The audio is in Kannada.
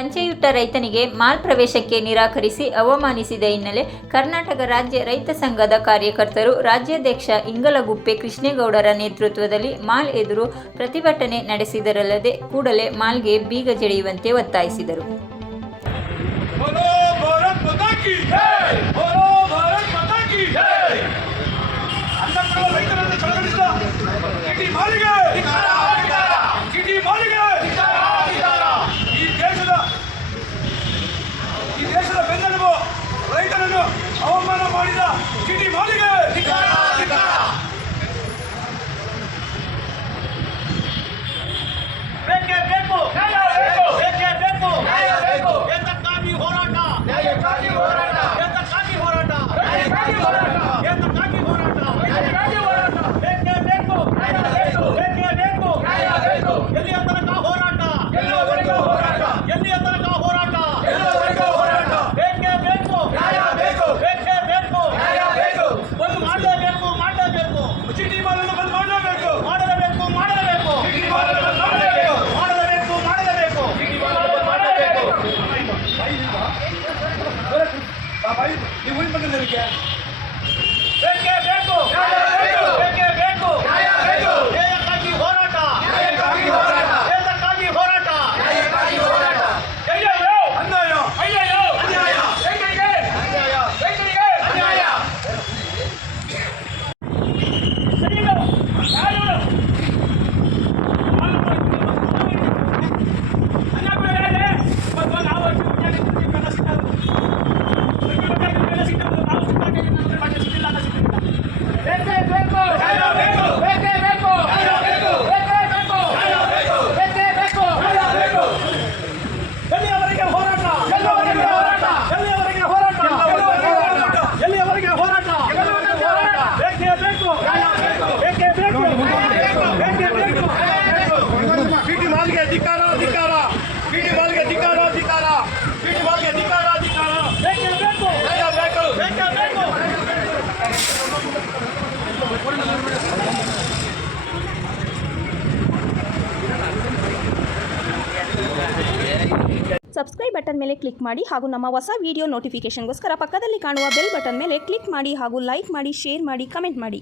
ಪಂಚೆಯುಟ್ಟ ರೈತನಿಗೆ ಮಾಲ್ ಪ್ರವೇಶಕ್ಕೆ ನಿರಾಕರಿಸಿ ಅವಮಾನಿಸಿದ ಹಿನ್ನೆಲೆ ಕರ್ನಾಟಕ ರಾಜ್ಯ ರೈತ ಸಂಘದ ಕಾರ್ಯಕರ್ತರು ರಾಜ್ಯಾಧ್ಯಕ್ಷ ಇಂಗಲಗುಪ್ಪೆ ಕೃಷ್ಣೇಗೌಡರ ನೇತೃತ್ವದಲ್ಲಿ ಮಾಲ್ ಎದುರು ಪ್ರತಿಭಟನೆ ನಡೆಸಿದರಲ್ಲದೆ ಕೂಡಲೇ ಮಾಲ್ಗೆ ಬೀಗ ಜಡಿಯುವಂತೆ ಒತ್ತಾಯಿಸಿದರು. ಈ ದೇಶದ ಬೆನ್ನೆಲುಬು ರೈತರನ್ನು ಅವಮಾನ ಮಾಡಿದ ಕಿಟಿ ಮಾಲಿಗೆ ಬೇಕೇ ಬೇಕು, ಬೇಕೇ ಬೇಕು, ಏತಕ್ಕಾಗಿ ಹೋರಾಟ, ಏತಕ್ಕಾಗಿ ಹೋರಾಟ, ಏತಕ್ಕಾಗಿ ಹೋರಾಟ, ಏತಕ್ಕಾಗಿ ಹೋರಾಟ, ಏತಕ್ಕಾಗಿ ಹೋರಾಟ, ಬೇಕೇ ಬೇಕು, ಬೇಕೇ ಬೇಕು, ಎಲ್ಲಿಯ ತನಕ ಹೋರಾಟ, ಎಲ್ಲಿಯವರೆಗೂ ಹೋರಾಟ, ಎಲ್ಲಿಯ ತನಕ ಹೋರಾಟ, ಎಲ್ಲವರೆಗೂ ಹೋರಾಟ, ಬೇಕೇ ಬೇಕು, ನ್ಯಾಯ ಬೇಕು, ಬೇಕೇ ಬೇಕು, ನ್ಯಾಯ ಬೇಕು, ಬಂದ್ ಮಾಡಲೇಬೇಕು, ಮಾಡಲೇಬೇಕು, ಚೀಟಿ ಮಾಲನ್ನು ಬಂದ್ ಮಾಡಲೇಬೇಕು, ಮಾಡಲೇಬೇಕು, ಮಾಡಲೇಬೇಕು, ಚೀಟಿ ಮಾಲನ್ನು ಬಂದ್ ಮಾಡಲೇಬೇಕು, ಮಾಡಲೇಬೇಕು, ಮಾಡಲೇಬೇಕು, ಚೀಟಿ ಮಾಲನ್ನು ಬಂದ್ ಮಾಡಲೇಬೇಕು. ನೀವು ಉಳಿ ಬಂದಿಲ್ಲ ಇದಕ್ಕೆ ಬೇಕೇ ಬೇಕು, ನ್ಯಾಯ ಬೇಕು, ಬೇಕೇ ಬೇಕು, ನ್ಯಾಯ ಬೇಕು, ಏತಕ್ಕಾಗಿ ಹೋರಾಟ, ಏತಕ್ಕಾಗಿ ಹೋರಾಟ, ಏತಕ್ಕಾಗಿ ಹೋರಾಟ, ನ್ಯಾಯಕ್ಕಾಗಿ ಹೋರಾಟ, ಅಯ್ಯಯ್ಯೋ ಅನ್ಯಾಯ, ಅಯ್ಯಯ್ಯೋ ಅನ್ಯಾಯ, ರೈತರಿಗೆ ಅನ್ಯಾಯ, ರೈತರಿಗೆ ಅನ್ಯಾಯ. ಕಿಟಿ ಮಾಲ್ಗೆ ಧಿಕ್ಕಾರ, ಧಿಕ್ಕಾರ, ಕಿಟಿ ಮಾಲ್ಗೆ ಧಿಕ್ಕಾರ, ಧಿಕ್ಕಾರ, ಕಿಟಿ ಮಾಲ್ಗೆ ಧಿಕ್ಕಾರ, ಧಿಕ್ಕಾರ, ಬೇಕೇ ಬೇಕು, ನ್ಯಾಯ ಬೇಕು, ಬೇಕೇ ಬೇಕು. ಸಬ್ಸ್ಕ್ರೈಬ್ ಬಟನ್ ಮೇಲೆ ಕ್ಲಿಕ್ ಮಾಡಿ ಹಾಗೂ ನಮ್ಮ ಹೊಸ ವಿಡಿಯೋ ನೋಟಿಫಿಕೇಷನ್ಗೋಸ್ಕರ ಪಕ್ಕದಲ್ಲಿ ಕಾಣುವ ಬೆಲ್ ಬಟನ್ ಮೇಲೆ ಕ್ಲಿಕ್ ಮಾಡಿ ಹಾಗೂ ಲೈಕ್ ಮಾಡಿ, ಶೇರ್ ಮಾಡಿ, ಕಮೆಂಟ್ ಮಾಡಿ.